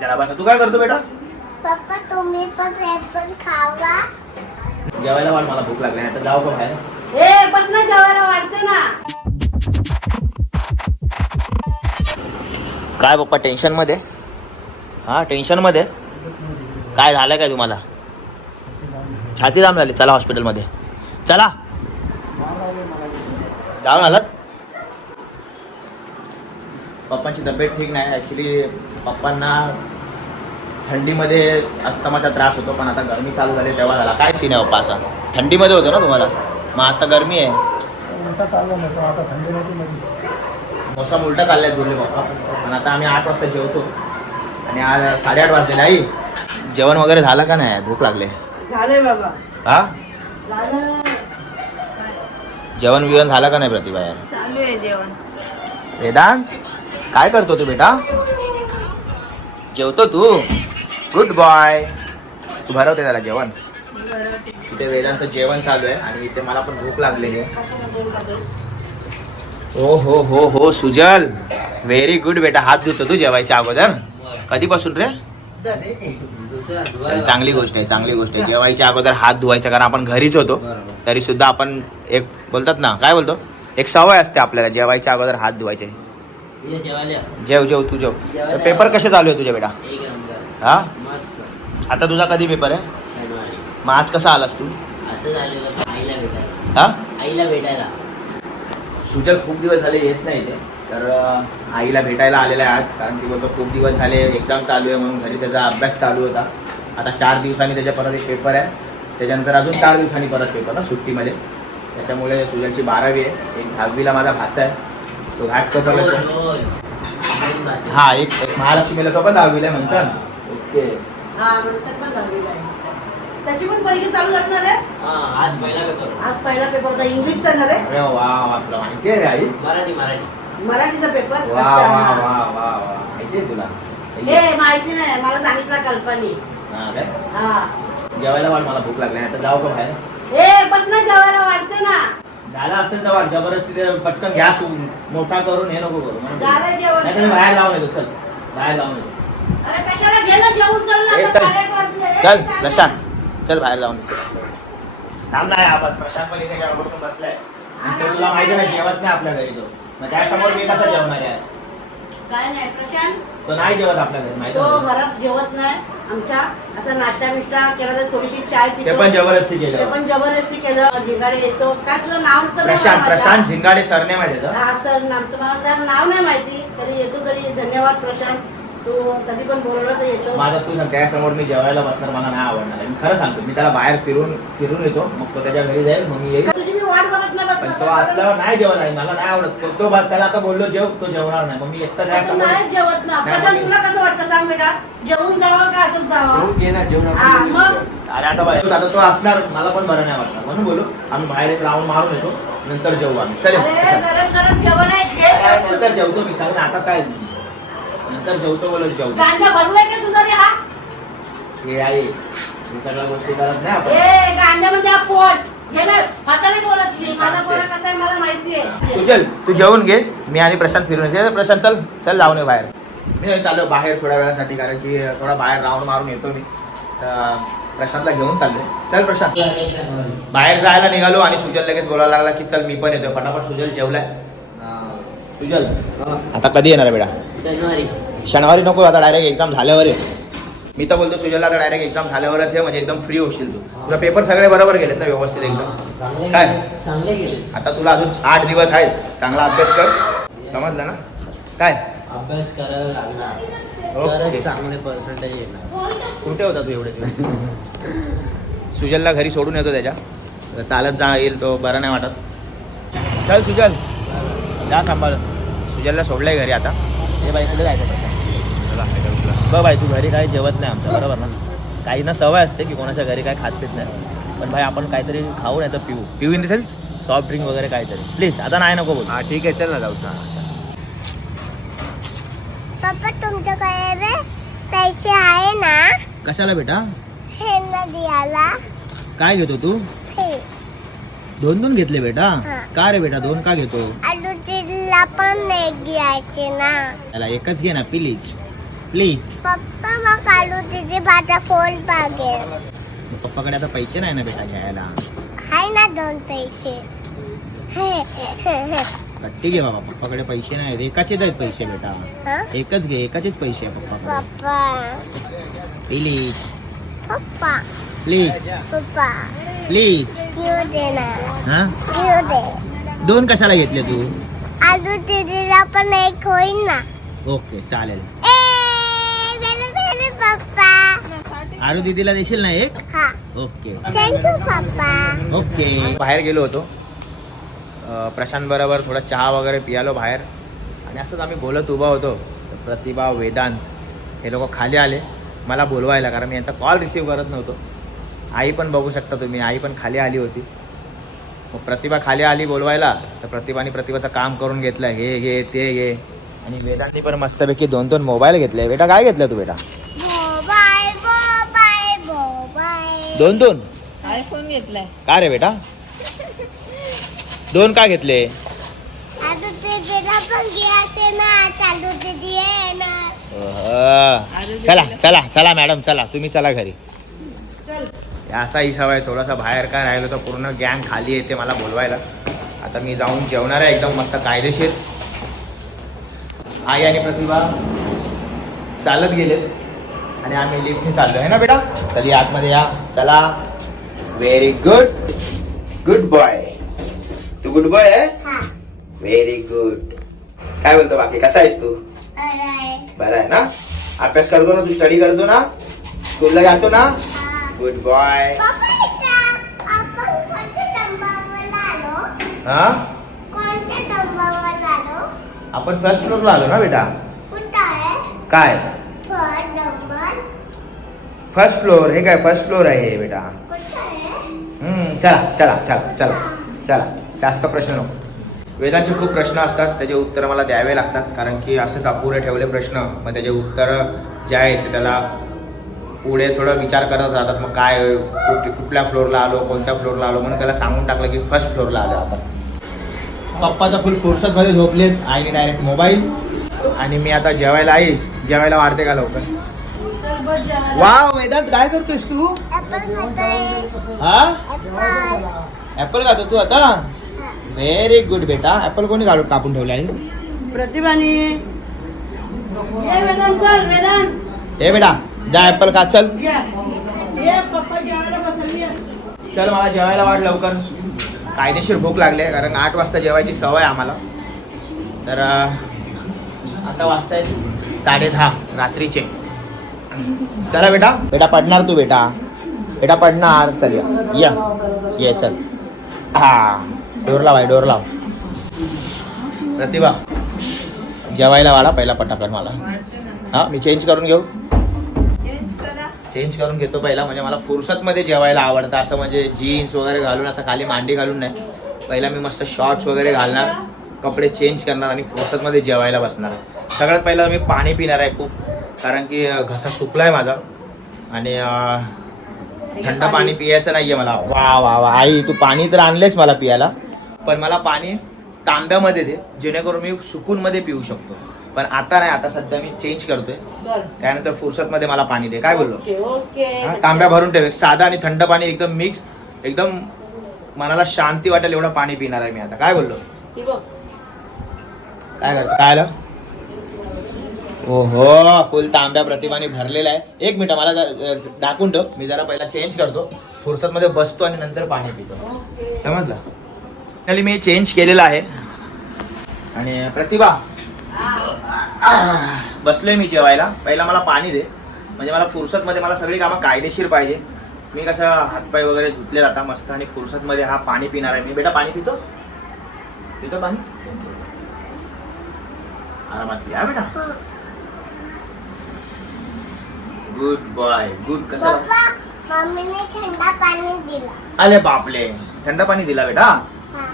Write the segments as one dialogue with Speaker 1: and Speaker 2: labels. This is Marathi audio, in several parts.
Speaker 1: चला बसा. तू काय करतो बेटा?
Speaker 2: पप्पा तुम्ही पण ऍपल खावा
Speaker 1: जेवायला वाट मला भूक लागली. आता जाऊ का बाहेर?
Speaker 3: ए बस ना जेवायला वाढते ना.
Speaker 1: काय पप्पा टेन्शनमध्ये? हा टेन्शनमध्ये? काय झालं काय तुम्हाला? छाती जाम झाली. चला हॉस्पिटलमध्ये चला. जाऊन आलात? पप्पांची तब्येत ठीक नाही. ॲक्च्युली पप्पांना थंडीमध्ये अस्थमाचा त्रास होतो पण आता गरमी चालू झाली तेव्हा झाला. काय सीन आहे पप्पा असा? थंडीमध्ये होतो ना तुम्हाला? मग आता गरमी आहे.
Speaker 4: उलटा चालला नसो आता थंडी नव्हती मध्ये
Speaker 1: मोसम उलटा चाललाय बोलले पप्पा पण आता आम्ही आठ वाजता जेवतो. आणि आज साडेआठ वाजलेले आई जेवण वगैरे झालं का नाही? भूक लागले.
Speaker 3: बाबा.
Speaker 1: हा?
Speaker 3: झालं.
Speaker 1: जेवण बिवण झालं का नाही प्रतिभा यार?
Speaker 5: चालू आहे जेवण.
Speaker 1: वेदांत? काय करतो तू बेटा? जेवतो तू? गुड बॉय तू भरवते त्याला जेवण? इथे वेदांचं जेवण चालू आहे आणि इथे मला पण भूक लागलेली आहे. हो हो हो हो सुजल. व्हेरी गुड बेटा. हात धुतो तू जेवायच्या अगोदर. कधीपासून रे? चांगली गोष्ट आहे चांगली गोष्ट आहे. जेवायच्या अगोदर हात धुवायचा कारण आपण घरीच होतो. तरी सुद्धा आपण एक बोलतात ना काय बोलतो? एक सवय असते आपल्याला जेवायच्या अगोदर हात धुवायचे. जेव जेव तू जेव. तर पेपर कसे चालू आहे तुझे बेटा? हा?
Speaker 6: मस्त.
Speaker 1: आता तुझा कधी पेपर आहे?
Speaker 6: शनिवारी.
Speaker 1: मग आज कसा आलास तू?
Speaker 6: असं झालेलं आईला भेटायला.
Speaker 1: हा?
Speaker 6: आईला भेटायला.
Speaker 1: सुजल खूप दिवस झाले येत नाही ते तर आईला भेटायला आलेला आहे आज. कारण की बोलतो खूप दिवस झाले एक्झाम चालू आहे म्हणून घरी त्याचा अभ्यास चालू होता. आता चार दिवसांनी त्याच्या परत एक पेपर आहे. त्याच्यानंतर अजून चार दिवसांनी परत पेपर ना सुट्टीमध्ये. त्याच्यामुळे सुजलची बारावी आहे. एक दहावीला माझा भाचा आहे. तो घाट
Speaker 6: भाषा.
Speaker 1: हा एक महालक्ष्मीला दहावीला म्हणतात. ओके.
Speaker 3: हा नंतर पण दहावीला आहे. त्याची पण परीक्षा चालू असणार आहे?
Speaker 6: हा आज पहिला पेपर
Speaker 3: आज पहिला पेपर होता इंग्लिशचा ना रे
Speaker 1: अरे वा वा तुला माहिती आहे रे आई?
Speaker 6: मराठी मराठी.
Speaker 3: मराठीचा पेपर
Speaker 1: वा वा वा वा वा. माहिती आहे तुला?
Speaker 3: हे माहिती नाही. मला सांगितलं कल्पनी.
Speaker 1: हा काय?
Speaker 3: हा.
Speaker 1: जेवायला वाट मला भूक लागली. आता जाऊ का बाहेर?
Speaker 3: ए बस ना जेवायला वाढते ना.
Speaker 1: झाला असेल तर वाट जबरदस्ती ते पटकन गॅस मोठा करून हे नको करू
Speaker 3: झालं जेवण.
Speaker 1: नाही तर मी बाहेर लावून येतो चल. बाहेर लावून येतो.
Speaker 3: अरे कशाला घे ना जेवून चल ना
Speaker 1: ए,
Speaker 3: आता
Speaker 1: चल.
Speaker 3: साडेआठ वाजले. ए,
Speaker 1: चल
Speaker 3: काय
Speaker 1: प्रशांत. चल बाहेर लावून येतो थांब नाही आपण प्रशांत पण इथे काय बसून बसलाय. आणि तो तुला माहिती नाही जेवत नाही आपल्या घरी तो. मग त्यासमोर मी कसा जेवणार आहे?
Speaker 3: काय नाही प्रशांत.
Speaker 1: तो नाही जेवत आपल्या घरी माहिती
Speaker 3: तो
Speaker 1: आहे?
Speaker 3: घरात जेवत नाही. आमच्या असा नाश्ता बिष्टा केला तर थोडीशी चाय
Speaker 1: ते
Speaker 3: पितो
Speaker 1: पण जबरदस्ती
Speaker 3: ते
Speaker 1: केलं
Speaker 3: पण जबरदस्ती केलं. जिगाडे येतो. काय तुझं नाव तर नाही
Speaker 1: प्रशांत
Speaker 3: माझ्या.
Speaker 1: प्रशांत झिंगाडे सरने माहिती आहे
Speaker 3: हा सर नाम. तुम्हाला त्याला नाव नाही माहिती. तरी येतो तरी. धन्यवाद प्रशांत. तू कधी पण बोलवलं तर येतो.
Speaker 1: माझा तू सांग त्यासमोर मी जेवायला बसणार मला नाही आवडणार. मी खरं सांगतो मी त्याला बाहेर फिरून फिरून येतो मग तो त्याच्या घरी जाईल मग मी येईल.
Speaker 3: तुझी मी वाट बघत नाही
Speaker 1: पण तो असल्यावर नाही जेवत आहे मला नाही आवडत. तो- तो बा- त्याला आता बोललो जेव तो जेवणार नाही. मग मी एकटा त्यासमोर
Speaker 3: नाही जेवत ना.
Speaker 1: नाही,
Speaker 3: तुला कसं वाटतं? सांग बेटा. जेवून जावं का असंच जावं? हा मग?
Speaker 1: अरे आता बाई आता तो असणार मला पण बरं नाही वाटणार. म्हणून बोलू आम्ही बाहेर एक राऊंड मारून येतो नंतर जेवू आम्ही. चल
Speaker 3: अरे गरम गरम जेवण आहे घे.
Speaker 1: नंतर जेवतो मी. चालेल आता काय नंतर जेवतो बोलत जेवतो
Speaker 3: गांजा भरलाय का तुझा रे हा?
Speaker 1: हे आहे. हे सगळ्या गोष्टी करत नाही आपण.
Speaker 3: ए गांजा म्हणजे हा पोट. घे ना हाताने बोलत मी माझा पोरा कसा आहे मला माहिती आहे.
Speaker 1: सुजल. तू जेवून घे. मी आणि प्रशांत फिरून येते. प्रशांत चल. चल जाऊन ये बाहेर. मी चाललो बाहेर थोड्या वेळासाठी कारण की थोडा बाहेर राऊंड मारून येतो मी. तर प्रशांतला घेऊन चाललोय. चल प्रशांत. बाहेर जायला निघालो आणि सुजल लगेच बोलायला लागला की चल मी पण येतो फटाफट सुजल जेवलाय. सुजल. आता कधी येणार आहे बेटा?
Speaker 6: शनिवारी.
Speaker 1: शनिवारी नको आता डायरेक्ट एक्झाम झाल्यावर ये. मी तर बोलतो सुजलला आता डायरेक्ट एक्झाम झाल्यावरच आहे म्हणजे एकदम फ्री होशील तू. तुला पेपर सगळे बरोबर गेलेत ना व्यवस्थित एकदम? काय?
Speaker 6: गेले चांगले गेले
Speaker 1: आता तुला अजून आठ दिवस आहेत. चांगला अभ्यास कर. समजलं ना? काय?
Speaker 6: अभ्यास करायला लागणार. चांगले पर्सेंटेज येणार.
Speaker 1: कुठे होता तू एवढे दिवस? सुजलला घरी सोडून येतो त्याच्या. चालत जा येईल तो बरा नाही वाटत. चल सुजल. जा सांभाळ. सुजलला सोडलंय घरी आता. हे बाई कुठे जायचं? बघ बाई तू घरी काही जेवत नाही आमचं बरोबर ना? काही ना सवय असते की कोणाच्या घरी काय खात पित नाही. पण भाई आपण काहीतरी खाऊ नाही तर पिऊ. पिऊ in the sense soft drink वगैरे काहीतरी. प्लीज आता नाही नको बोल.
Speaker 4: हा ठीक आहे चल ना जाऊ
Speaker 2: पप्पा तुमच्याकडे पैसे आहे ना?
Speaker 1: कशाला बेटा?
Speaker 2: हे ना द्यायला
Speaker 1: काय घेतो तू?
Speaker 2: हे.
Speaker 1: दोन दोन घेतले बेटा. का रे बेटा दोन का घेतो?
Speaker 2: अजून तिला पण नाही घ्यायचे ना.
Speaker 1: त्याला एकच घे ना प्लीज प्लीज
Speaker 2: पप्पा मग काढू तिथे माझा फोन मागेल
Speaker 1: पप्पाकडे आता पैसे नाही ना बेटा घ्यायला?
Speaker 2: हाय ना दोन पैसे.
Speaker 1: कट्टी घे बाबा पप्पाकडे पैसे नाही. एकाचेच आहेत पैसे बेटा.
Speaker 2: हा?
Speaker 1: एकच घे एकाचेच पैसे आहे पप्पाकडे.
Speaker 2: पप्पा.
Speaker 1: प्लीज
Speaker 2: पप्पा.
Speaker 1: प्लीज
Speaker 2: पप्पा.
Speaker 1: प्लीज
Speaker 2: येऊ दे ना.
Speaker 1: हा?
Speaker 2: दे.
Speaker 1: दोन कशाला घेतले तू?
Speaker 2: अजून दीदीला पण एक होईल ना.
Speaker 1: ओके चालेल. आरू दीदीला देशील ना एक?
Speaker 2: हा.
Speaker 1: ओके.
Speaker 2: थँक्यू पप्पा
Speaker 1: ओके. बाहेर गेलो होतो. प्रशांत बरोबर थोडा चहा वगैरे पियालो बाहेर. आणि असंच आम्ही बोलत उभा होतो. तर प्रतिभा वेदांत हे लोक खाली आले. मला बोलवायला कारण मी यांचा कॉल रिसीव करत नव्हतो. आई पण बघू शकता तुम्ही. आई पण खाली आली होती. मग प्रतिभा खाली आली बोलवायला तर प्रतिभाने प्रतिभाचं काम करून घेतलं. हे घे ते घे आणि वेदांनी पण मस्तपैकी दोन दोन मोबाईल घेतले. बेटा काय घेतलं तू बेटा? दोन दोन.
Speaker 3: आयफोन घेतलाय.
Speaker 1: काय रे बेटा? दोन का घेतले?
Speaker 2: अजून दीदीला पण घ्यायचे ना चालू दीदी येणार
Speaker 1: अहं. चला चला चला मॅडम चला तुम्ही चला घरी.
Speaker 3: चल.
Speaker 1: असा ही सवय थोडासा बाहेर काय राहिलो तर पूर्ण गँग खाली येते मला बोलवायला. आता मी जाऊन जेवणार आहे एकदम मस्त कायदेशीर. आई आणि प्रतिभा चालत गेलेत. आणि आम्ही लिफ्टने चाललो आहे ना बेटा? चली आतमध्ये या. चला. व्हेरी गुड गुड बॉय तू गुड बॉय आहे?
Speaker 2: हा.
Speaker 1: व्हेरी गुड काय बोलतो बाकी? कसा आहेस तू? बरं आहे. ना? अभ्यास करतो ना तू? स्टडी करतो ना? स्कूलला जातो ना. गुड बॉय हा? आपण फर्स्ट फ्लोअरला आलो ना बेटा? काय?
Speaker 2: फर्स्ट
Speaker 1: फ्लोअर हे काय फर्स्ट फ्लोअर आहे हे बेटा. हम्म, चला चला चला चला चला. जास्त प्रश्न नको. वेदांचे खूप प्रश्न असतात त्याचे उत्तरं मला द्यावे लागतात कारण की असेच अपुरे ठेवले प्रश्न. मग त्याचे उत्तरं जे आहेत ते त्याला पुढे थोडं विचार करत राहतात मग काय कुठ कुठल्या फ्लोअरला आलो कोणत्या फ्लोअरला आलो म्हणून त्याला सांगून टाकलं की फर्स्ट फ्लोअरला आलो आपण. पप्पाचा फुल फुरसतमध्ये झोपलेत आईने डायरेक्ट मोबाईल आणि मी आता जेवायला आई जेवायला वाढते का लवकर. वा वेदांत काय करतोयस तू? हा?
Speaker 2: ऍपल
Speaker 1: खातो तू आता? व्हेरी गुड बेटा. ऍपल कोणी काढून कापून ठेवला आहे
Speaker 3: प्रतिभाने
Speaker 1: ए बेटा जा ऍपल खा चल. चल मला जेवायला वाढ लवकर. कायदेशीर भूक लागली आहे कारण आठ वाजता जेवायची सवय आम्हाला. तर आता वाजता साडे दहा रात्रीचे. चला बेटा. बेटा पडणार तू बेटा. बेटा पडणार. चल या. या. ये चल. हा. डोर लाव डोर लाव. प्रतिभा. जेवायला वाढा पहिला पटापट मला. हा मी चेंज करून घेऊ.
Speaker 3: चेंज
Speaker 1: करून घेतो पहिला. म्हणजे मला फुरसतमध्ये जेवायला आवडतं. असं म्हणजे जीन्स वगैरे घालून असं खाली मांडी घालून नाही. पहिला मी मस्त शॉर्ट्स वगैरे घालणार. कपडे चेंज करणार आणि फुरसतमध्ये जेवायला बसणार. सगळ्यात पहिलं मी पाणी पिणार आहे खूप. कारण की घसा सुकला आहे माझा. आणि थंड पाणी पियायचं नाहीये मला. वा वा वा. आई तू पाणी तर आणलेस मला पियाला पण मला पाणी तांब्यामध्ये दे जेणेकरून मी सुकूनमध्ये पिऊ शकतो. पण आता नाही आता सध्या मी चेंज करतोय. त्यानंतर फुरसतमध्ये मला पाणी दे. काय बोललो? तांब्या भरून ठेव. साधा आणि थंड पाणी एकदम मिक्स एकदम मनाला शांती वाटेल एवढं पाणी पिणार आहे मी आता. काय बोललो? काय करतो काय आलं? ओहो फुल तांब्या प्रतिमाने भरलेला आहे. एक मिनिट मला टाकून ठेव. मी जरा पहिला चेंज करतो. फुरसत मध्ये बसतो आणि नंतर पाणी पितो. समजलं? खाली मी चेंज केलेला आहे. आणि प्रतिभा. बसलोय मी जेवायला. पहिला मला पाणी दे. म्हणजे मला फुरसतमध्ये मला सगळी कामं कायदेशीर पाहिजे. मी कसं हातपाय वगैरे धुतले जाता मस्त आणि फुरसतमध्ये हा पाणी पिणार आहे मी. बेटा पाणी पितो? पितो पाणी? आरामात पिया बेटा. गुड बॉय गुड कसं
Speaker 2: मम्मीने थंडा पाणी दिला.
Speaker 1: आले बापले. थंड पाणी दिला बेटा.
Speaker 2: हा.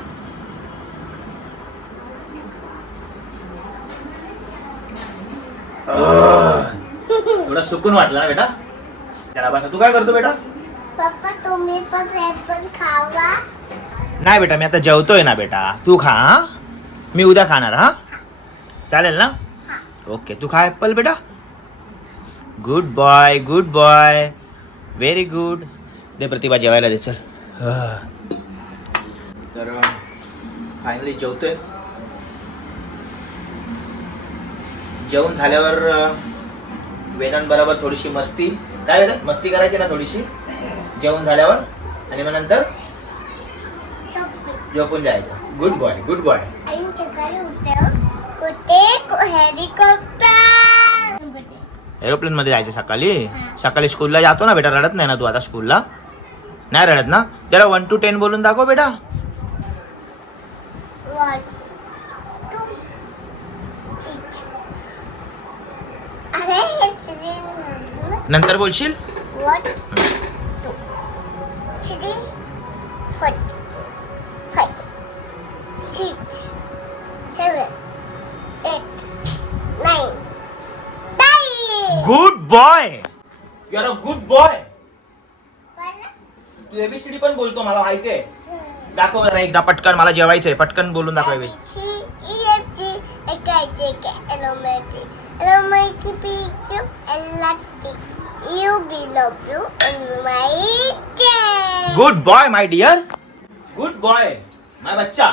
Speaker 1: थोडा सुकून वाटला ना बेटा? त्याला बसा. तू काय करतो बेटा?
Speaker 2: पप्पा तुम्ही पण ऍपल खावा.
Speaker 1: नाही बेटा मी आता जेवतोय ना बेटा. तू खा हा? मी उद्या खाणार हा? चालेल ना? ओके. तू खा ऍपल बेटा. Good boy good boy very good दे प्रतिभा जेवायला दे चल. तर फायनली जेवतोय. जेवण झाल्यावर वेदांत बरोबर थोडीशी मस्ती. काय वेदांत मस्ती करायची ना थोडीशी? जेवण झाल्यावर आणि मग नंतर झोपून जायचं. Good boy good boy
Speaker 2: helicopter?
Speaker 1: Aeroplane मध्ये जायचं सकाळी. सकाळी स्कूलला जातो ना बेटा रडत नाही ना तू आता स्कूलला नाही रडत ना? त्याला वन टू टेन बोलून दाखव बेटा. नंतर बोलशील? Boy you are a good boy Tu ABCD पण बोलतो मला माहिती आहे? दाखव जरा एकदा पटकन मला जेवायचंय पटकन बोलून दाखव. Good boy my dear good boy my बच्चा.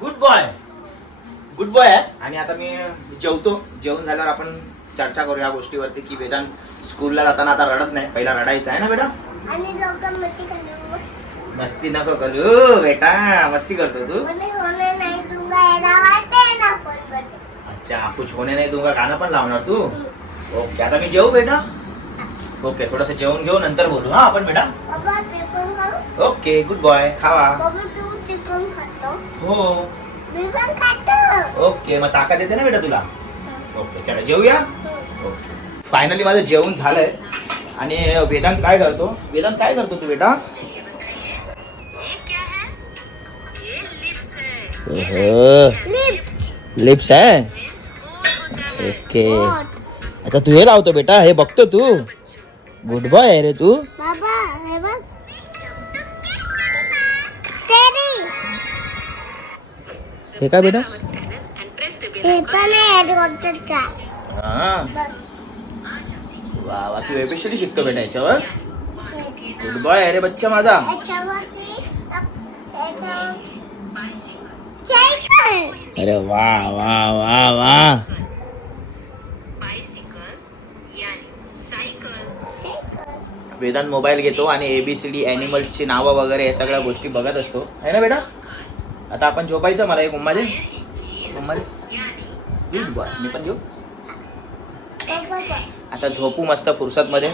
Speaker 1: गुड बॉय गुड बॉय आहे आणि आता मी जेवतो. जेवण झाल्यावर आपण चर्चा करू या गोष्टीवरती की वेदांत स्कूलला जाताना आता रडत नाही. पहिला रडायचं आहे ना बेटा?
Speaker 2: आणि
Speaker 1: मस्ती नको करू. बेटा मस्ती करतो तू.
Speaker 2: म्हणे होणे नाही तुला यायला वाटते ना पण बटे
Speaker 1: अच्छा कुछ होणे नाही दूंगा गाणं पण लावणार तू? ओके आता मी जेवू बेटा. ओके थोडंसं जेवण घेऊ नंतर बोलू हा आपण बेटा?
Speaker 2: बाबा पेपर खाऊ?
Speaker 1: ओके गुड बॉय खावा.
Speaker 2: बाबा तू चिकन खातो?
Speaker 1: हो.
Speaker 2: मी पण खातो.
Speaker 1: ओके मग ताकद येते ना बेटा तुला? ओके चला जेवूया ओके. फायनली माझं जेवण झालंय. आणि वेदांत काय करतो? वेदांत काय करतो तू बेटा?
Speaker 2: लिप्स
Speaker 1: लिप्स आहे? ओके. अच्छा तू हे लावतो बेटा. हे बघतो तू. गुड बॉय आहे रे तू.
Speaker 2: बाबा हे बघ. तेरी
Speaker 1: हे काय बेटा
Speaker 2: हे पण आहे हेलिकॉप्टरचा
Speaker 1: हा वा वा तू एपेशली शिकतो बेटा याच्यावर. गुड बॉय आहे बच्चा माझा. अरे वा वा वा वा. वेदांत मोबाईल घेतो आणि एबीसीडी ॲनिमल्सची नावं वगैरे या सगळ्या गोष्टी बघत असतो. आहे ना बेटा? आता आपण झोपायचं मला एक उम्मा दे बॉय मी पण घेऊ? आता झोपू मस्त फुरसतमध्ये.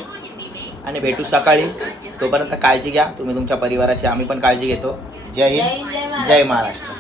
Speaker 1: आणि भेटू सकाळी. तोपर्यंत काळजी घ्या. तुम्ही तुमच्या परिवाराची आम्ही पण काळजी घेतो. जय हिंद. जय महाराष्ट्र.